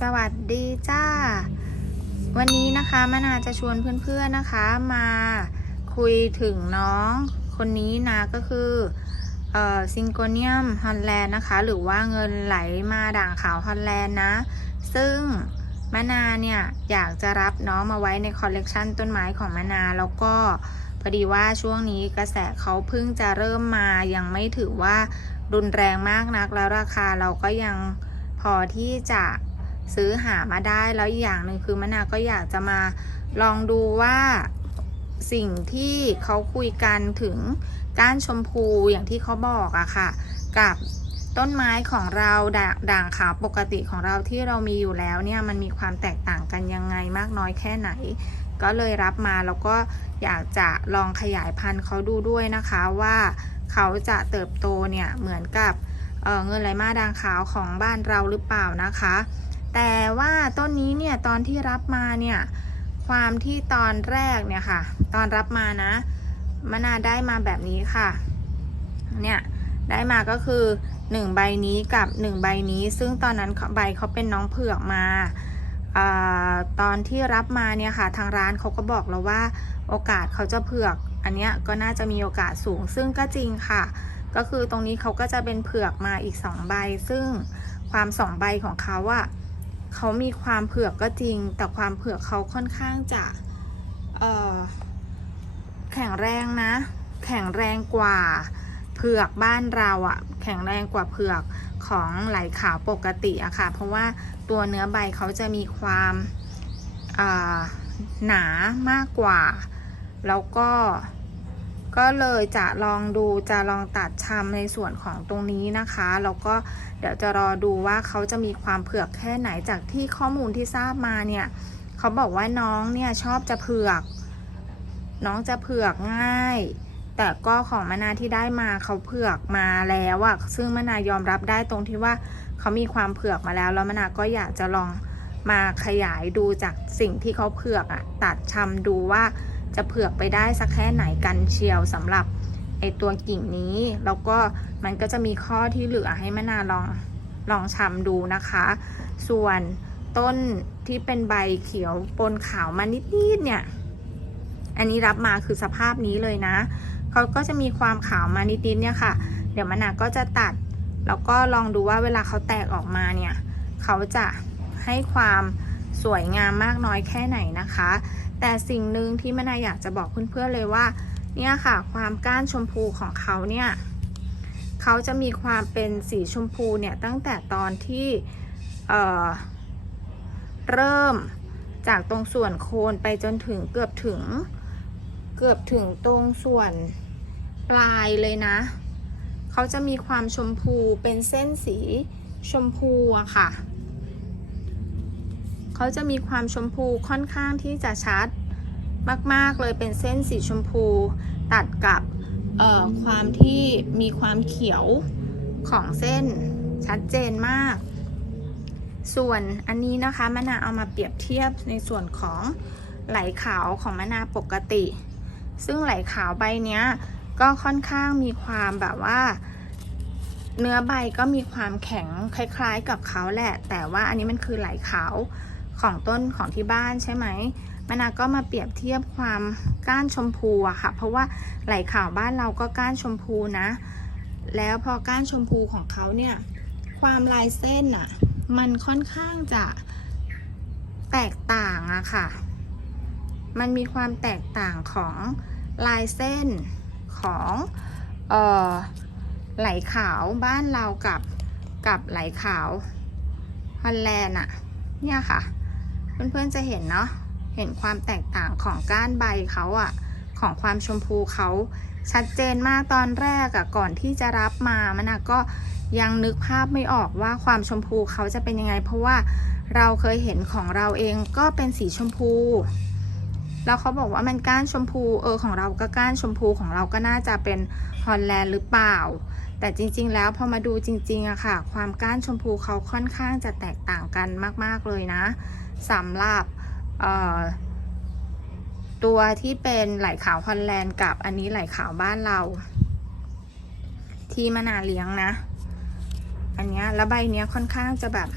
สวัสดีจ้า วันนี้นะคะมะนาจะชวนเพื่อนๆนะคะมาคุยถึงน้องคนนี้นะก็คือเอ่อซิงโกเนียมฮอลแลนด์นะคะ หรือว่าเงินไหลมาด่างขาวฮอลแลนด์นะ ซึ่งมะนาเนี่ย อยากจะรับน้องมาไว้ในคอลเลกชันต้นไม้ของมะนา แล้วก็พอดีว่าช่วงนี้กระแสเขาเพิ่งจะเริ่มมายังไม่ถือว่ารุนแรงมากนักแล้วราคาเราก็ยังพอที่จะ ซื้อหามาได้แล้วอีกอย่างหนึ่งคือมะนาก็อยากจะมาลองดูว่าสิ่งที่เขาคุยกันถึงก้านชมพูอย่างที่เขาบอกอะค่ะ กับต้นไม้ของเราด่าด่างขาวปกติของเราที่เรามีอยู่แล้วเนี่ยมันมีความแตกต่างกันยังไงมากน้อยแค่ไหน ก็เลยรับมาแล้วก็อยากจะลองขยายพันธุ์เขาดูด้วยนะคะว่าเขาจะเติบโตเนี่ยเหมือนกับเเงินไหลมาด่างขาวของบ้านเราหรือเปล่านะคะ แต่ว่าต้นนี้เนี่ยตอนที่รับมาเนี่ยความที่ตอนแรกเนี่ยค่ะ ตอนรับมานะมะนาได้มาแบบนี้ค่ะเนี่ยได้มาก็คือ1ใบนี้กับ1ใบนี้ ซึ่งตอนนั้นใบเขาเป็นน้องเผือกมาอตอนที่รับมาเนี่ยค่ะทางร้านเขาก็บอกเราว่าโอกาสเขาจะเผือก อันเนี้ยก็น่าจะมีโอกาสสูงซึ่งก็จริงค่ะ ก็คือตรงนี้เขาก็จะเป็นเผือกมาอีก2ใบซึ่งความ2ใบของเขาอะ เขามีความเผือกก็จริง แต่ความเผือกเขาค่อนข้างจะแข็งแรงนะ แข็งแรงกว่าเผือกบ้านเราอะแข็งแรงกว่าเผือกของไหลขาวปกติอะค่ะ เพราะว่าตัวเนื้อใบเขาจะมีความหนามากกว่า แล้วก็ ก็เลยจะลองดูจะลองตัดชำในส่วนของตรงนี้นะคะแล้วก็เดี๋ยวจะรอดูว่าเขาจะมีความเผือกแค่ไหนจากที่ข้อมูลที่ทราบมาเนี่ยเขาบอกว่าน้องเนี่ยชอบจะเผือก น้องจะเผือกง่าย แต่ก็ของมะนาที่ได้มาเขาเผือกมาแล้วอะซึ่งมะนายอมรับได้ตรงที่ว่าเขามีความเผือกมาแล้ว แล้วมะนาก็อยากจะลองมาขยายดูจากสิ่งที่เขาเผือกอะตัดชำดูว่า จะเผือกไปได้สักแค่ไหนกันเชียวสำหรับไอตัวกิ่งนี้ แล้วก็มันก็จะมีข้อที่เหลือให้มะนาลองลองชำดูนะคะ ส่วนต้นที่เป็นใบเขียวปนขาวมานิดๆเนี่ย อันนี้รับมาคือสภาพนี้เลยนะ เขาก็จะมีความขาวมานิดๆเนี่ยค่ะ เดี๋ยวมะนาก็จะตัด แล้วก็ลองดูว่าเวลาเขาแตกออกมาเนี่ย เขาจะให้ความสวยงามมากน้อยแค่ไหนนะคะ แต่สิ่งหนึ่งที่แมะนาวอยากจะบอกเพื่อนๆเลยว่า เนี่ยค่ะ ความก้านชมพูของเขาเนี่ยเขาจะมีความเป็นสีชมพูเนี่ยตั้งแต่ตอนที่เเริ่มจากตรงส่วนโคนไปจนถึงเกือบถึงเกือบถึงตรงส่วนปลายเลยนะ เขาจะมีความชมพูเป็นเส้นสีชมพูอะค่ะ เขาจะมีความชมพูค่อนข้างที่จะชัดมาก ๆ เลยเป็นเส้นสีชมพูตัดกับความที่มีความเขียวของเส้นชัดเจนมาก ส่วนอันนี้นะคะมะนาวเอามาเปรียบเทียบในส่วนของไหลขาวของมะนาวปกติ ซึ่งไหลขาวใบเนี้ยก็ค่อนข้างมีความแบบว่า เนื้อใบก็มีความแข็งคล้าย ๆ กับเขาแหละ แต่ว่าอันนี้มันคือไหลขาว ของต้นของที่บ้านใช่ไหมมะนาก็มาเปรียบเทียบความก้านชมพูอะค่ะ เพราะว่าไหลขาวบ้านเราก็ก้านชมพูนะ แล้วพอก้านชมพูของเขาเนี่ยความลายเส้นอะมันค่อนข้างจะแตกต่างอะค่ะ มันมีความแตกต่างของลายเส้นของเอ่อไหลขาวบ้านเรากับกับไหลขาวฮอลแลนด์อะเนี่ยค่ะ เพื่อนๆจะเห็นเนาะเห็นความแตกต่างของก้านใบเขาอะของความชมพูเขาชัดเจนมากตอนแรกอะก่อนที่จะรับมามันอะก็ยังนึกภาพไม่ออกว่าความชมพูเขาจะเป็นยังไง เพราะว่าเราเคยเห็นของเราเองก็เป็นสีชมพู แล้วเขาบอกว่ามันก้านชมพูเออของเราก็ก้านชมพูของเราก็น่าจะเป็นฮอลแลนด์หรือเปล่า แต่จริง ๆ แล้วพอมาดูจริงๆอะค่ะ ความก้านชมพูเขาค่อนข้างจะแตกต่างกันมากๆเลยนะ สำหรับตัวที่เป็นไหลขาวฮอลแลนด์กับอันนี้ไหลขาวบ้านเรา ที่มะนาวเลี้ยงนะ อันเนี้ยแล้วใบเนี้ยค่อนข้างจะแบบ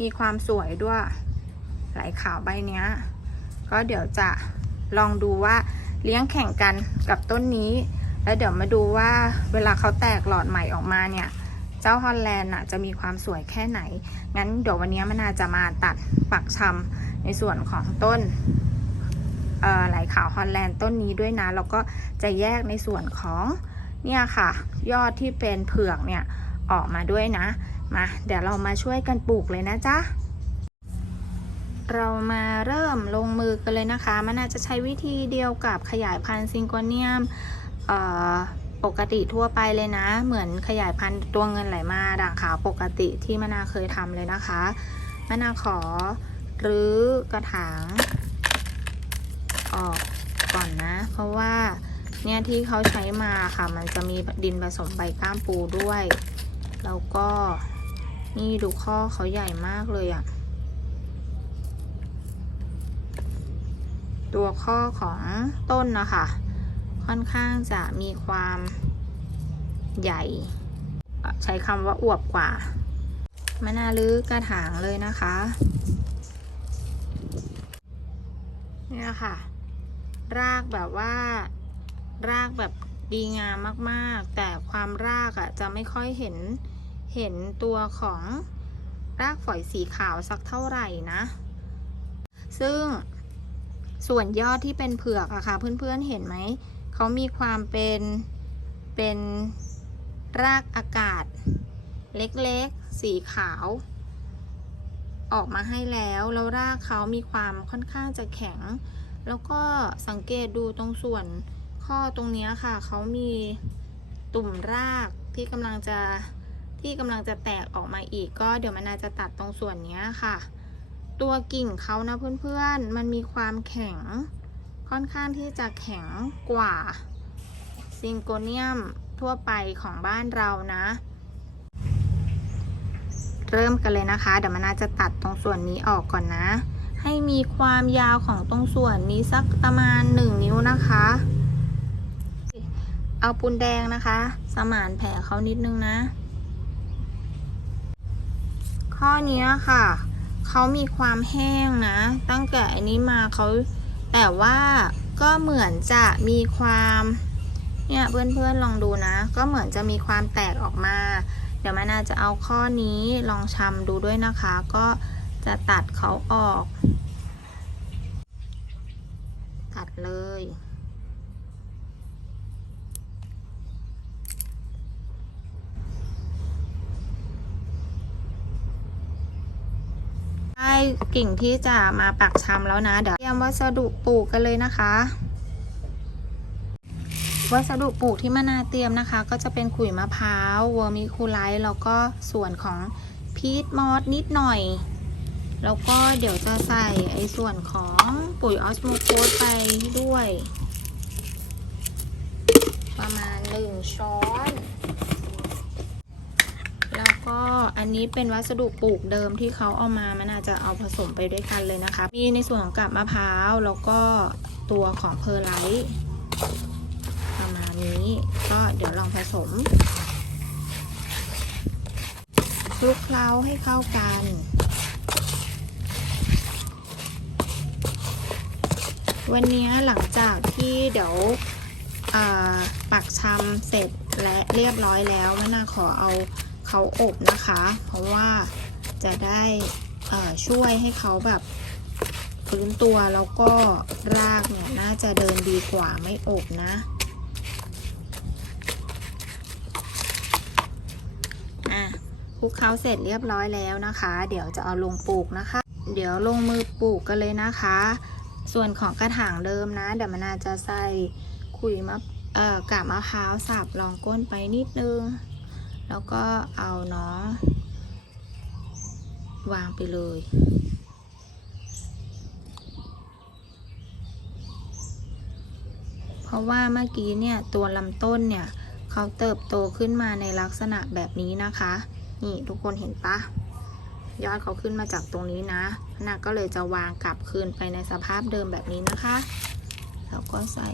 มีความสวยด้วยไหลขาวใบเนี้ย ก็เดี๋ยวจะลองดูว่าเลี้ยงแข่งกันกับต้นนี้ แล้วเดี๋ยวมาดูว่าเวลาเขาแตกหลอดใหม่ออกมาเนี่ย เจ้าฮอลแลนด์น่ะจะมีความสวยแค่ไหน งั้นเดี๋ยววันนี้มันนาจะมาตัดปักชำในส่วนของต้นไหลขาวฮอลแลนด์ต้นนี้ด้วยนะ แล้วก็จะแยกในส่วนของเนี่ยค่ะ ยอดที่เป็นเผือกเนี่ยออกมาด้วยนะ มาเดี๋ยวเรามาช่วยกันปลูกเลยนะจ๊ะเรามาเริ่มลงมือกันเลยนะคะ มันอาจจะใช้วิธีเดียวกับขยายพันธุ์ซิงโกเนียมเอ่อ ปกติทั่วไปเลยนะ เหมือนขยายพันธุ์ตัวเงินไหลมาด่างขาวปกติที่มะนาเคยทำเลยนะคะมะนาขอรื้อกระถางออกก่อนนะ เพราะว่าเนี่ยที่เขาใช้มาค่ะ มันจะมีดินผสมใบก้ามปูด้วย แล้วก็นี่ดูข้อเขาใหญ่มากเลยอะตัวข้อของต้นนะคะ ค่อนข้างจะมีความใหญ่ ใช้คำว่าอวบกว่ามะนาลือกระถางเลยนะคะเนี่ยค่ะ รากแบบว่า รากแบบดีงามมากๆ แต่ความรากอะ่ะจะไม่ค่อยเห็นเห็นตัวของรากฝอยสีขาวสักเท่าไหร่นะ ซึ่งส่วนยอดที่เป็นเผือกอะค่ะ เพื่อนๆเห็นไหม เขามีความเป็นเป็นรากอากาศ เล็กๆ สีขาว ออกมาให้แล้ว แล้วรากเขามีความค่อนข้างจะแข็ง แล้วก็สังเกตดูตรงส่วนข้อตรงนี้ค่ะ เขามีตุ่มรากที่กำลังจะที่กำลังจะแตกออกมาอีกก็เดี๋ยวมันนาจะตัดตรงส่วนนี้ค่ะ ตัวกิ่งเขานะเพื่อนๆ มันมีความแข็ง ค่อนข้างที่จะแข็งกว่าซิงโกเนียมทั่วไปของบ้านเรานะ เริ่มกันเลยนะคะ เดี๋ยวมันน่าจะตัดตรงส่วนนี้ออกก่อนนะ ให้มีความยาวของตรงส่วนนี้สักประมาณ 1 นิ้วนะคะ เอาปูนแดงนะคะ สมานแผลเขานิดนึงนะ ข้อนี้ค่ะเขามีความแห้งนะ ตั้งแต่อันนี้มาเขา แต่ว่าก็เหมือนจะมีความเนี่ยเพื่อนๆลองดูนะ ก็เหมือนจะมีความแตกออกมา เดี๋ยวมานาจะเอาข้อนี้ลองชำดูด้วยนะคะ ก็จะตัดเขาออก ตัดเลย ได้กิ่งที่จะมาปักชำแล้วนะเดี๋ยวเตรียมวัสดุปลูกกันเลยนะคะ วัสดุปลูกที่มานาเตรียมนะคะ ก็จะเป็นขุยมะพร้าวเวอร์มิคูไลท์แล้วก็ส่วนของพีทมอสนิดหน่อย แล้วก็เดี๋ยวจะใส่ไอ้ส่วนของปุ๋ยออสโมโคสไปด้วย ประมาณหนึ่งช้อน ก็อันนี้เป็นวัสดุปลูกเดิมที่เขาเอามามันอาจจะเอาผสมไปด้วยกันเลยนะคะ มีในส่วนของกับมะพร้าวแล้วก็ตัวของเพอร์ไลท์ประมาณนี้ก็เดี๋ยวลองผสมคลุกเคล้าให้เข้ากันวันนี้หลังจากที่เดี๋ยวปักชำเสร็จและเรียบร้อยแล้วมะนาขอเอา เขาอบนะคะ เพราะว่าจะได้ช่วยให้เขาแบบฟื้นตัวแล้วก็รากเนี่ยน่าจะเดินดีกว่าไม่อบนะอะคลุกเคล้าเสร็จเรียบร้อยแล้วนะคะ เดี๋ยวจะเอาลงปลูกนะคะ เดี๋ยวลงมือปลูกกันเลยนะคะ ส่วนของกระถางเดิมนะเดี๋ยวมันอาจจะใส่ขุยมะกาบมะพร้าวสับรองก้นไปนิดนึง แล้วก็เอาน้อง วางไปเลย เพราะว่าเมื่อกี้เนี่ยตัวลำต้นเนี่ยเขาเติบโตขึ้นมาในลักษณะแบบนี้นะคะ นี่ทุกคนเห็นปะยอดเขาขึ้นมาจากตรงนี้นะนาก็เลยจะวางกลับคืนไปในสภาพเดิมแบบนี้นะคะ แล้วก็ใส่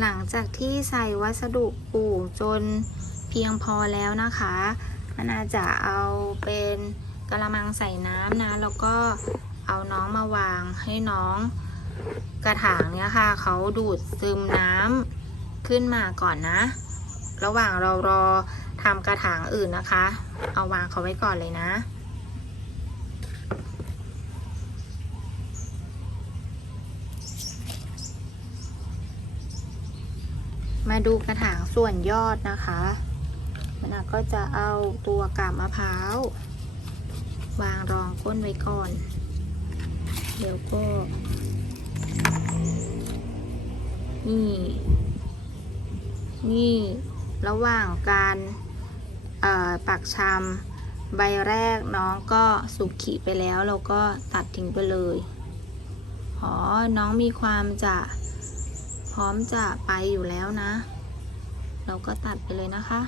หลังจากที่ใส่วัสดุปลูกจนเพียงพอแล้วนะคะมันอาจจะเอาเป็นกระมังใส่น้ำนะแล้วก็เอาน้องมาวางให้น้องกระถางเนี้ยค่ะ เขาดูดซึมน้ำขึ้นมาก่อนนะ ระหว่างเรารอทำกระถางอื่นนะคะ เอาวางเขาไว้ก่อนเลยนะ มาดูกระถางส่วนยอดนะคะมันก็จะเอาตัวกาบมะพร้าว วางรองก้นไว้ก่อน เดี๋ยวก็ นี่ นี่ ระหว่างการปักชำใบแรกน้องก็สุกขีไปแล้วเราก็ตัดทิ้งไปเลย อ๋อ น้องมีความจะ พร้อมจะไปอยู่แล้วนะ เราก็ตัดไปเลยนะคะ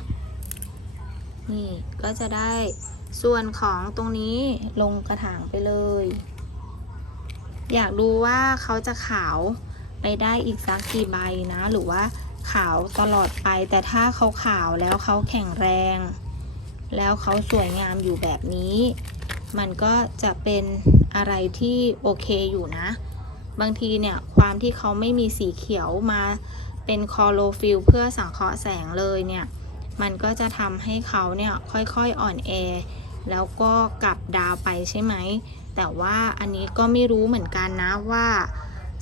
นี่ก็จะได้ส่วนของตรงนี้ลงกระถางไปเลย อยากดูว่าเขาจะขาวไปได้อีกสักกี่ใบนะ หรือว่าขาวตลอดไป แต่ถ้าเขาขาวแล้วเขาแข็งแรง แล้วเขาสวยงามอยู่แบบนี้ มันก็จะเป็นอะไรที่โอเคอยู่นะ บางทีเนี่ยความที่เขาไม่มีสีเขียวมาเป็นคลอโรฟิลเพื่อสังเคราะห์แสงเลยเนี่ย มันก็จะทำให้เขาเนี่ยค่อยๆอ่อนแอ แล้วก็กลับดาวไปใช่ไหม แต่ว่าอันนี้ก็ไม่รู้เหมือนกันนะว่า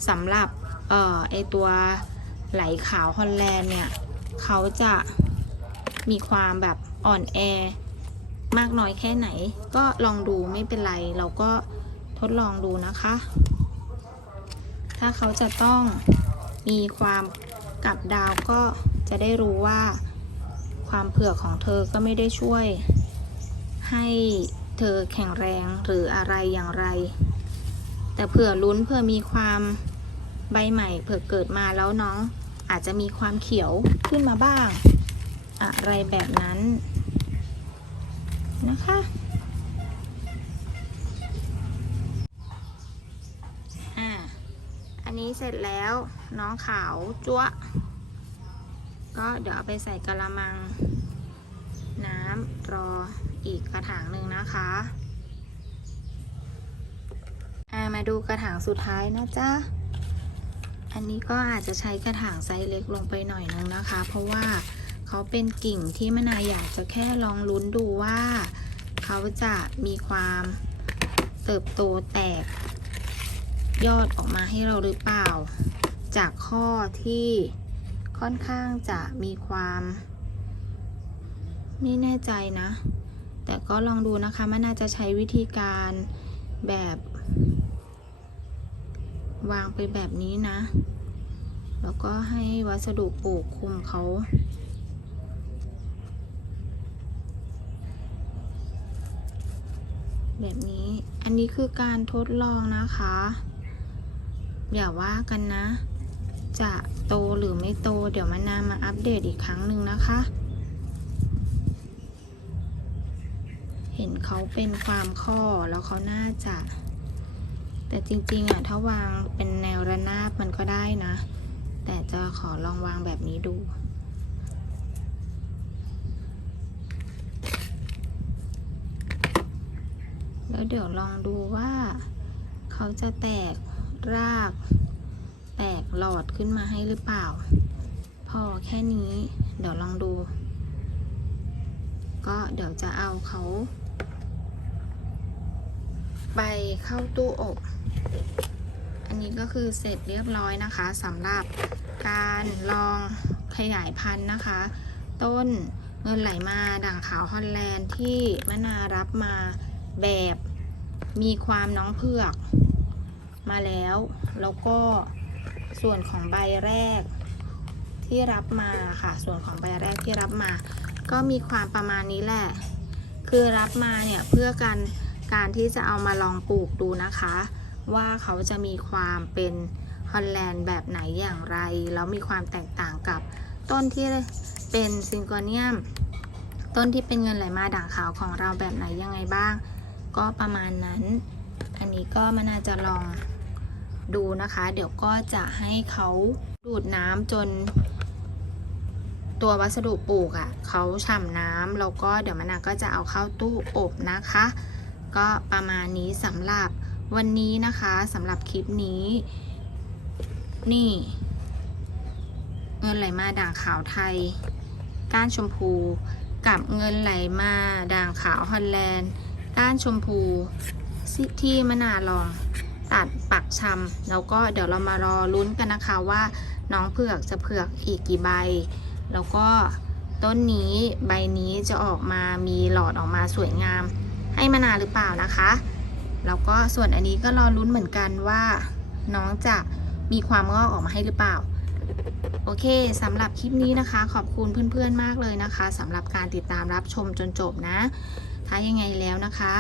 สำหรับเอ่อไอตัวไหลขาวฮอลแลนด์เนี่ย เขาจะมีความแบบอ่อนแอ มากน้อยแค่ไหน ก็ลองดูไม่เป็นไร เราก็ทดลองดูนะคะ ถ้าเขาจะต้องมีความกลับดาวก็จะได้รู้ว่าความเผือกของเธอก็ไม่ได้ช่วย ให้เธอแข็งแรงหรืออะไรอย่างไร แต่เผื่อลุ้นเผื่อมีความใบใหม่เผื่อเกิดมาแล้วน้องอาจจะมีความเขียวขึ้นมาบ้าง อะไรแบบนั้นนะคะ อ่า อั นนี้เสร็จแล้วน้องขาวจั๊วก็เดี๋ยวเอาไปใส่กระมัง น้ำรออีกกระถางหนึ่งนะคะามาดูกระถางสุดท้ายนะจ๊ะ อันนี้ก็อาจจะใช้กระถางไซส์เล็กลงไปหน่อยนึงนะคะ เพราะว่าเขาเป็นกิ่งที่มะนาวอยากจะแค่ลองลุ้นดูว่า เขาจะมีความเติบโตแตก ยอดออกมาให้เราหรือเปล่า จากข้อที่ค่อนข้างจะมีความ ไม่แน่ใจนะ แต่ก็ลองดูนะคะ มันน่าจะใช้วิธีการแบบ วางไปแบบนี้นะ แล้วก็ให้วัสดุปลูกคุมเขาแบบนี้ อันนี้คือการทดลองนะคะ อย่าว่ากันนะ จะโตหรือไม่โต เดี๋ยวมานามาอัปเดตอีกครั้งหนึ่งนะคะ เห็นเขาเป็นความข้อแล้วเขาน่าจะ แต่จริงๆอะถ้าวางเป็นแนวระนาบมันก็ได้นะ แต่จะขอลองวางแบบนี้ดูแล้วเดี๋ยวลองดูว่า เขาจะแตก ราก แตกหลอดขึ้นมาให้หรือเปล่า พอแค่นี้เดี๋ยวลองดู ก็เดี๋ยวจะเอาเขา ไปเข้าตู้อบ อันนี้ก็คือเสร็จเรียบร้อยนะคะสำหรับการลองขยายพันธุ์นะคะ ต้นเงินไหลมาด่างขาวฮอลแลนด์ที่มะนารับมาแบบมีความน้องเผือก มาแล้ว แล้วก็ส่วนของใบแรกที่รับมาค่ะ ส่วนของใบแรกที่รับมา ก็มีความประมาณนี้แหละ คือรับมาเนี่ยเพื่อการการที่จะเอามาลองปลูกดูนะคะ ว่าเขาจะมีความเป็นฮอลแลนด์แบบไหนอย่างไร แล้วมีความแตกต่างกับต้นที่เป็นซิงโกเนียม ต้นที่เป็นเงินไหลมาด่างขาวของเราแบบไหนยังไงบ้าง ก็ประมาณนั้น อันนี้ก็มันน่าจะลอง ดูนะคะ เดี๋ยวก็จะให้เขาดูดน้ำจน ตัววัสดุปลูกอะ่ะเขาฉ่ำน้ำแล้วก็เดี๋ยวมะนาวก็จะเอาเข้าตู้อบนะคะ ก็ประมาณนี้สำหรับวันนี้นะคะสำหรับคลิปนี้ นี่ เงินไหลมาด่างขาวไทย ก้านชมพูกับเงินไหลมาด่างขาวฮอลแลนด์ ก้านชมพูที่มะนาวลอง ตัดปักชำแล้วก็เดี๋ยวเรามารอลุ้นกันนะคะว่าน้องเผือกจะเผือกอีกกี่ใบ แล้วก็ต้นนี้ใบนี้จะออกมามีหลอดออกมาสวยงาม ให้มะนาวหรือเปล่านะคะ แล้วก็ส่วนอันนี้ก็รอลุ้นเหมือนกันว่า น้องจะมีความงอกออกมาให้หรือเปล่า โอเคสำหรับคลิปนี้นะคะ ขอบคุณเพื่อนๆมากเลยนะคะสำหรับการติดตามรับชมจนจบนะ ถ้ายังไงแล้วนะคะ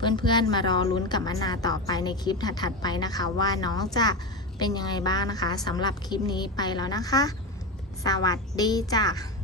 เพื่อนๆมารอลุ้นกับมนาต่อไปในคลิปถัดๆไปนะคะ ว่าน้องจะเป็นยังไงบ้างนะคะสำหรับคลิปนี้ไปแล้วนะคะ สวัสดีจ้ะ